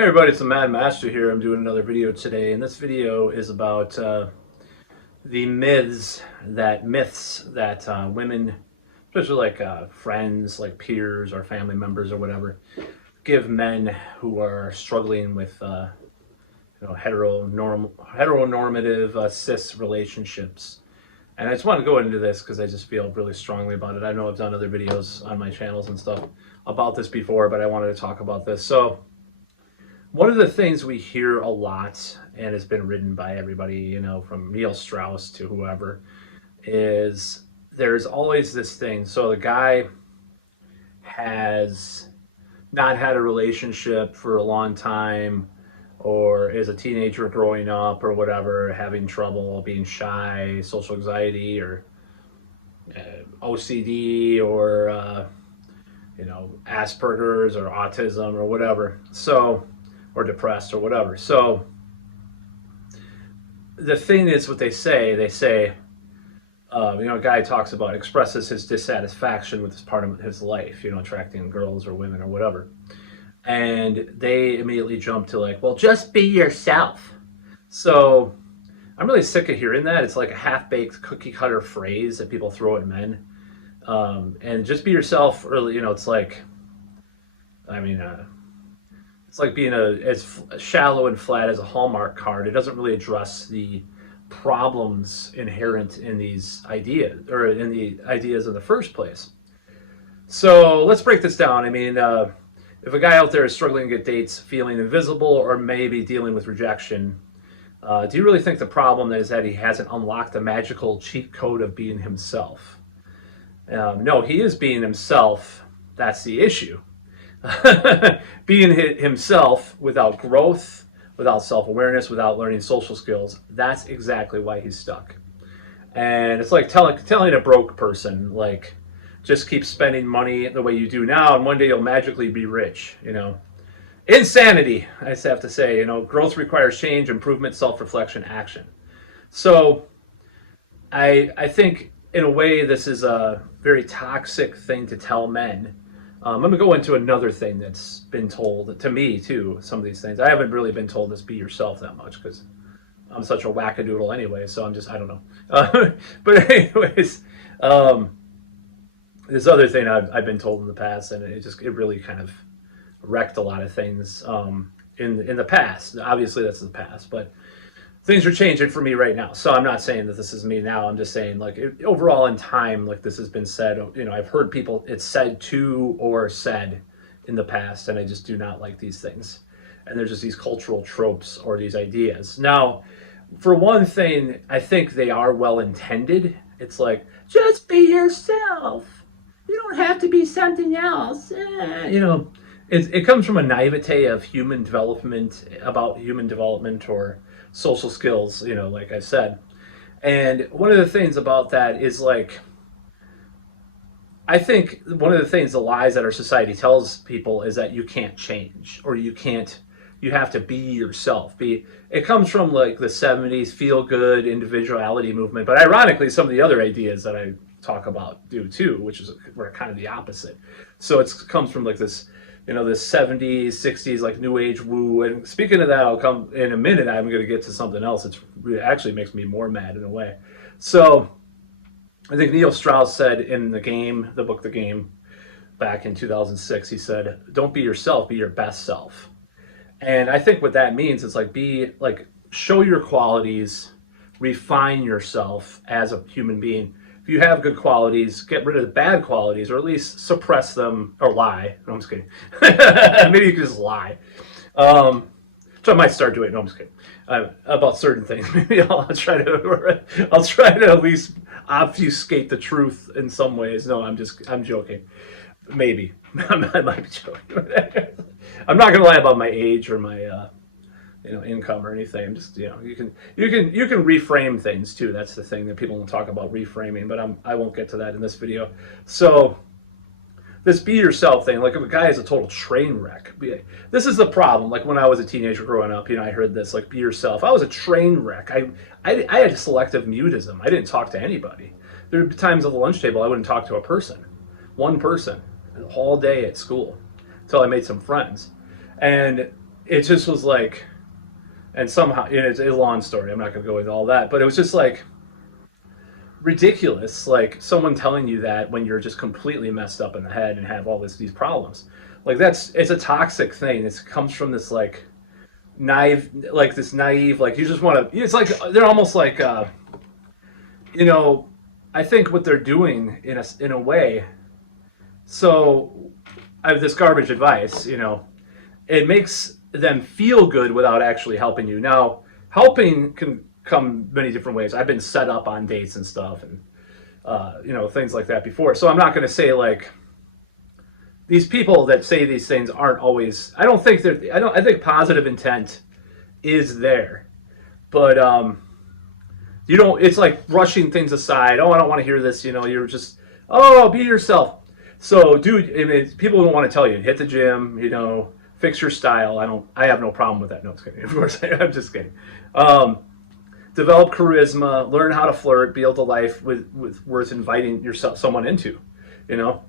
Hey everybody, it's the Mad Master here. I'm doing another video today, and this video is about the myths that women, especially like friends, like peers or family members or whatever, give men who are struggling with heteronormative cis relationships. And I just want to go into this because I just feel really strongly about it. I know I've done other videos on my channels and stuff about this before, but I wanted to talk about this. So one of the things we hear a lot, and has been written by everybody, from Neil Strauss to whoever, is there's always this thing. So the guy has not had a relationship for a long time, or is a teenager growing up, or whatever, having trouble, being shy, social anxiety, or OCD, or Asperger's, or autism, or whatever. So or depressed or whatever. So the thing is what they say, a guy talks about, expresses his dissatisfaction with this part of his life, attracting girls or women or whatever. And they immediately jump to like, well, just be yourself. So I'm really sick of hearing that. It's like a half-baked cookie cutter phrase that people throw at men. And just be yourself, really, it's like, it's like being as shallow and flat as a Hallmark card. It doesn't really address the problems inherent in these ideas, or in the ideas in the first place. So let's break this down. If a guy out there is struggling to get dates, feeling invisible, or maybe dealing with rejection, do you really think the problem is that he hasn't unlocked the magical cheat code of being himself? No, he is being himself. That's the issue. Being himself without growth, without self-awareness, without learning social skills, that's exactly why he's stuck. And it's like telling a broke person, like, just keep spending money the way you do now, and one day you'll magically be rich. Insanity, I just have to say. Growth requires change, improvement, self-reflection, action. So I think in a way this is a very toxic thing to tell men. I'm going to go into another thing that's been told to me too. Some of these things I haven't really been told this, be yourself, that much, because I'm such a wackadoodle anyway. So I don't know. But anyways, this other thing I've been told in the past, and it really kind of wrecked a lot of things in the past. Obviously, that's the past, but things are changing for me right now. So I'm not saying that this is me now. I'm just saying, like, overall in time, like, this has been said. I've heard people, it's said to or said in the past, and I just do not like these things. And there's just these cultural tropes or these ideas. Now, for one thing, I think they are well intended. It's like, just be yourself. You don't have to be something else. It comes from a naivete of human development, about human development or social skills, like I said. And one of the things about that is, like, I think one of the things, the lies that our society tells people, is that you can't change, or you have to be yourself. It comes from like the 70s feel good individuality movement, but ironically some of the other ideas that I talk about do too, which is were kind of the opposite. So it comes from like this, this 70s, 60s, like new age woo. And speaking of that, I'll come in a minute. I'm going to get to something else. It actually makes me more mad in a way. So I think Neil Strauss said in the book The Game, back in 2006, he said, don't be yourself, be your best self. And I think what that means is show your qualities, refine yourself as a human being. If you have good qualities, get rid of the bad qualities, or at least suppress them, or lie. No, I'm just kidding. Maybe you can just lie. So I might start doing. No, I'm just kidding. About certain things, maybe I'll try to at least obfuscate the truth in some ways. No, I'm joking. Maybe I might be joking. I'm not gonna lie about my age or my income or anything. I'm just, you can reframe things too. That's the thing that people don't talk about, reframing, but I won't get to that in this video. So this be yourself thing, like if a guy is a total train wreck, this is the problem. Like when I was a teenager growing up, I heard this, like, be yourself. I was a train wreck. I had selective mutism. I didn't talk to anybody. There were times at the lunch table I wouldn't talk to one person all day at school until I made some friends. And it just was like, and somehow, and it's a long story. I'm not going to go into all that, but it was just like ridiculous. Like someone telling you that when you're just completely messed up in the head and have all these problems. Like it's a toxic thing. It comes from this like naive, like you just want to, it's like, they're almost like, you know, I think what they're doing in a way, so I have this garbage advice, you know, it makes them feel good without actually helping you. Now, helping can come many different ways. I've been set up on dates and stuff, and you know, things like that before. So I'm not going to say like these people that say these things aren't always. I don't think they're. I think positive intent is there, but you don't. It's like brushing things aside. Oh, I don't want to hear this. You know, you're just be yourself. So, dude, I mean, people don't want to tell you hit the gym. You know, fix your style. I have no problem with that. No, I'm just kidding. Of course, I'm just kidding. Develop charisma, learn how to flirt, build a life with worth inviting someone into. You know,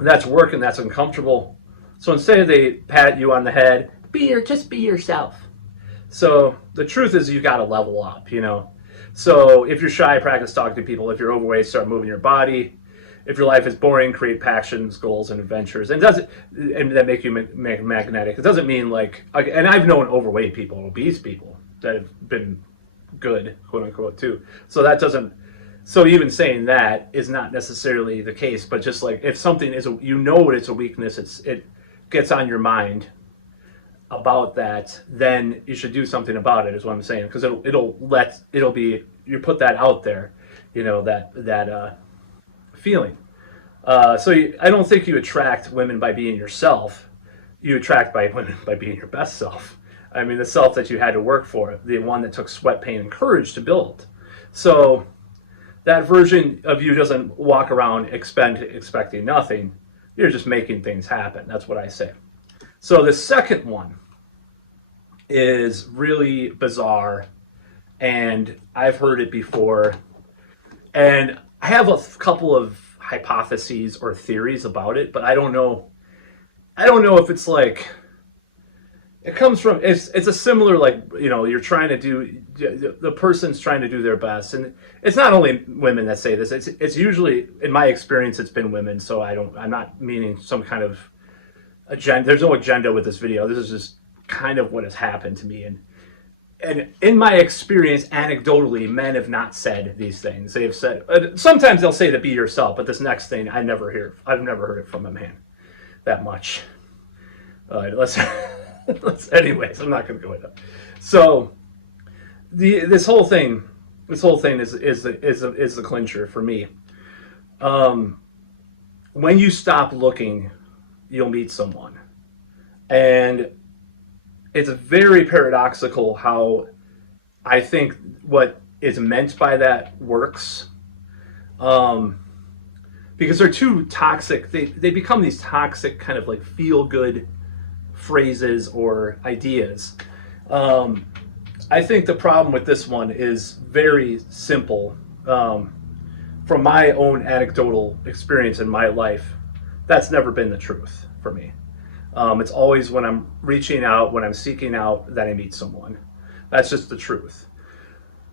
and that's work and that's uncomfortable. So instead they pat you on the head, just be yourself. So the truth is you got to level up. You know, so if you're shy, practice talking to people. If you're overweight, start moving your body. If your life is boring, create passions, goals, and adventures, and that make you magnetic. It doesn't mean like, and I've known overweight people, obese people that have been good, quote unquote, too. So that doesn't. So even saying that is not necessarily the case, but just like if something is, you know, it's a weakness, it gets on your mind about that, then you should do something about it. Is what I'm saying, because it'll be you put that out there, you know, that feeling. I don't think you attract women by being yourself. You attract women by being your best self. I mean, the self that you had to work for, the one that took sweat, pain, and courage to build. So that version of you doesn't walk around expecting nothing. You're just making things happen. That's what I say. So the second one is really bizarre, and I've heard it before. And I have a couple of hypotheses or theories about it, but I don't know if it's like, it comes from, it's a similar, like, you know, you're trying to do, the person's trying to do their best. And it's not only women that say this, it's usually, in my experience, it's been women. So I'm not meaning some kind of agenda. There's no agenda with this video. This is just kind of what has happened to me. And in my experience, anecdotally, men have not said these things. They have said, sometimes they'll say to be yourself, but this next thing, I've never heard it from a man that much. Anyways, I'm not going to go into it. So this whole thing is the clincher for me. When you stop looking, you'll meet someone. And it's very paradoxical how I think what is meant by that works. Because they're too toxic. They become these toxic kind of like feel-good phrases or ideas. I think the problem with this one is very simple. From my own anecdotal experience in my life, that's never been the truth for me. It's always when I'm reaching out, when I'm seeking out, that I meet someone. That's just the truth.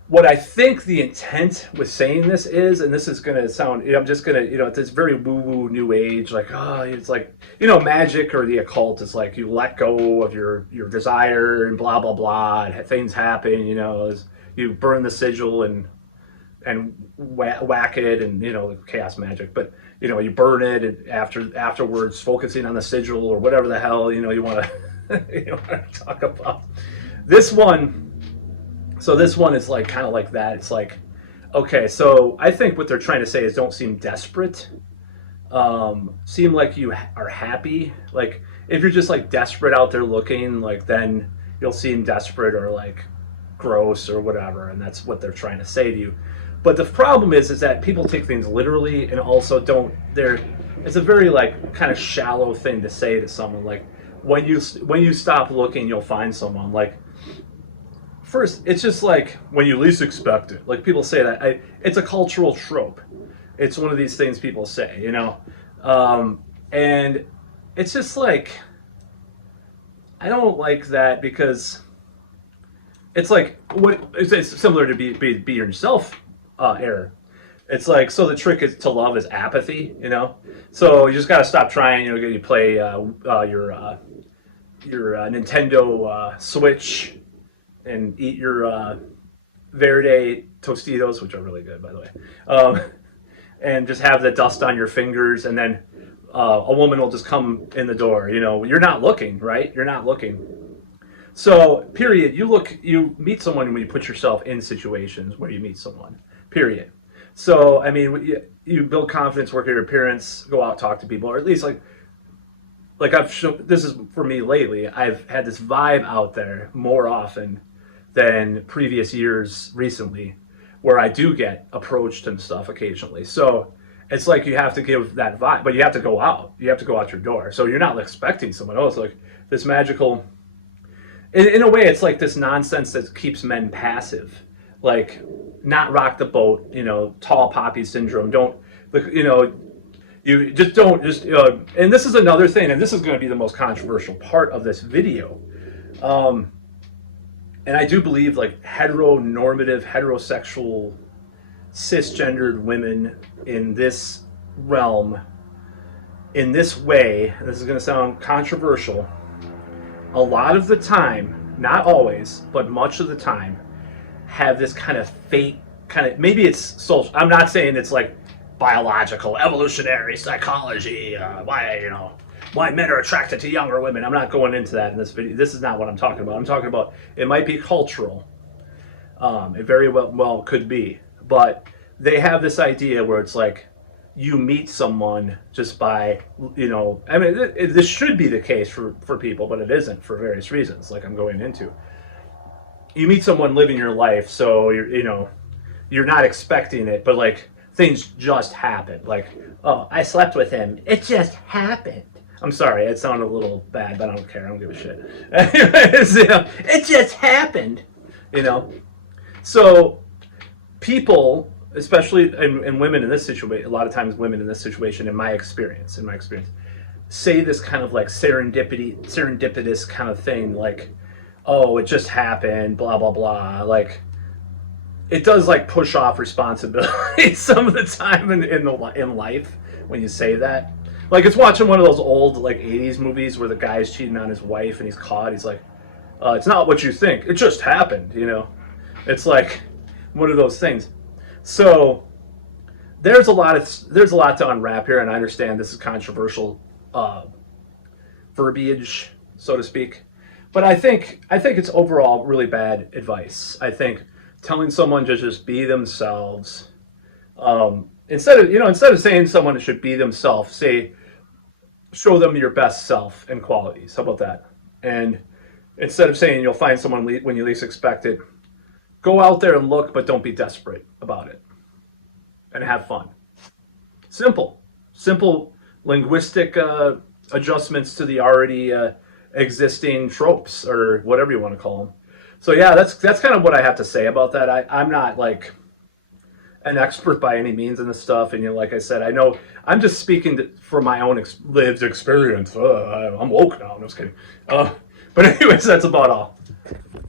What I think the intent with saying this is, and this is going to sound, I'm just going to, it's very woo-woo new age, like, it's like, magic or the occult is like you let go of your desire and blah, blah, blah, and things happen, you burn the sigil and whack it and, chaos magic. But, you burn it and afterwards focusing on the sigil or whatever the hell, you want to talk about. This one is like kind of like that. It's like, okay, so I think what they're trying to say is don't seem desperate. Seem like you are happy. Like if you're just like desperate out there looking, like then you'll seem desperate or like gross or whatever. And that's what they're trying to say to you. But the problem is that people take things literally and also it's a very like kind of shallow thing to say to someone. Like when you stop looking, you'll find someone. Like first, it's just like when you least expect it. Like people say that. It's a cultural trope. It's one of these things people say, and it's just like, I don't like that because it's like it's similar to be yourself error. It's like, so the trick is to love is apathy, you know. So you just got to stop trying. You know, you play your Nintendo Switch and eat your Verde Tostitos, which are really good, by the way. And just have the dust on your fingers, and then a woman will just come in the door. You know, you're not looking, right? You're not looking. So, period. You meet someone when you put yourself in situations where you meet someone. Period. So, I mean, you build confidence, work at your appearance, go out, talk to people, or at least like I've shown. This is for me lately. I've had this vibe out there more often than previous years recently, where I do get approached and stuff occasionally. So it's like you have to give that vibe, but you have to go out. You have to go out your door. So you're not expecting someone else like this magical. In a way, it's like this nonsense that keeps men passive, like not rock the boat. You know, tall poppy syndrome. Don't, you know, you just don't just. And this is another thing, and this is going to be the most controversial part of this video. And I do believe like heteronormative, heterosexual, cisgendered women in this realm, in this way, and this is going to sound controversial, a lot of the time, not always, but much of the time, have this kind of fate, kind of, maybe it's social. I'm not saying it's like biological, evolutionary psychology, why men are attracted to younger women. I'm not going into that in this video. This is not what I'm talking about. I'm talking about it might be cultural. It very well could be. But they have this idea where it's like you meet someone just by, I mean, this should be the case for people, but it isn't for various reasons, like I'm going into. You meet someone living your life, so you're not expecting it, but like things just happen. Like, oh, I slept with him. It just happened. I'm sorry, it sounded a little bad, but I don't care. I don't give a shit. Anyways, it just happened, So people, especially and women in this situation, a lot of times women in this situation, in my experience, say this kind of like serendipitous kind of thing, like, oh, it just happened, blah blah blah. Like, it does like push off responsibility some of the time in life when you say that. Like, it's watching one of those old, like, 80s movies where the guy's cheating on his wife and he's caught. He's like, it's not what you think. It just happened, It's like one of those things. So there's a lot to unwrap here, and I understand this is controversial verbiage, so to speak. But I think it's overall really bad advice. I think telling someone to just be themselves, instead of saying someone should be themselves, show them your best self and qualities. How about that? And instead of saying you'll find someone when you least expect it, go out there and look, but don't be desperate about it. And have fun. Simple linguistic adjustments to the already existing tropes, or whatever you want to call them. So yeah, that's kind of what I have to say about that. I'm not like an expert by any means in this stuff, and like I said, I know I'm just speaking for my own lived experience. I'm woke now. I'm just kidding. But anyways, that's about all.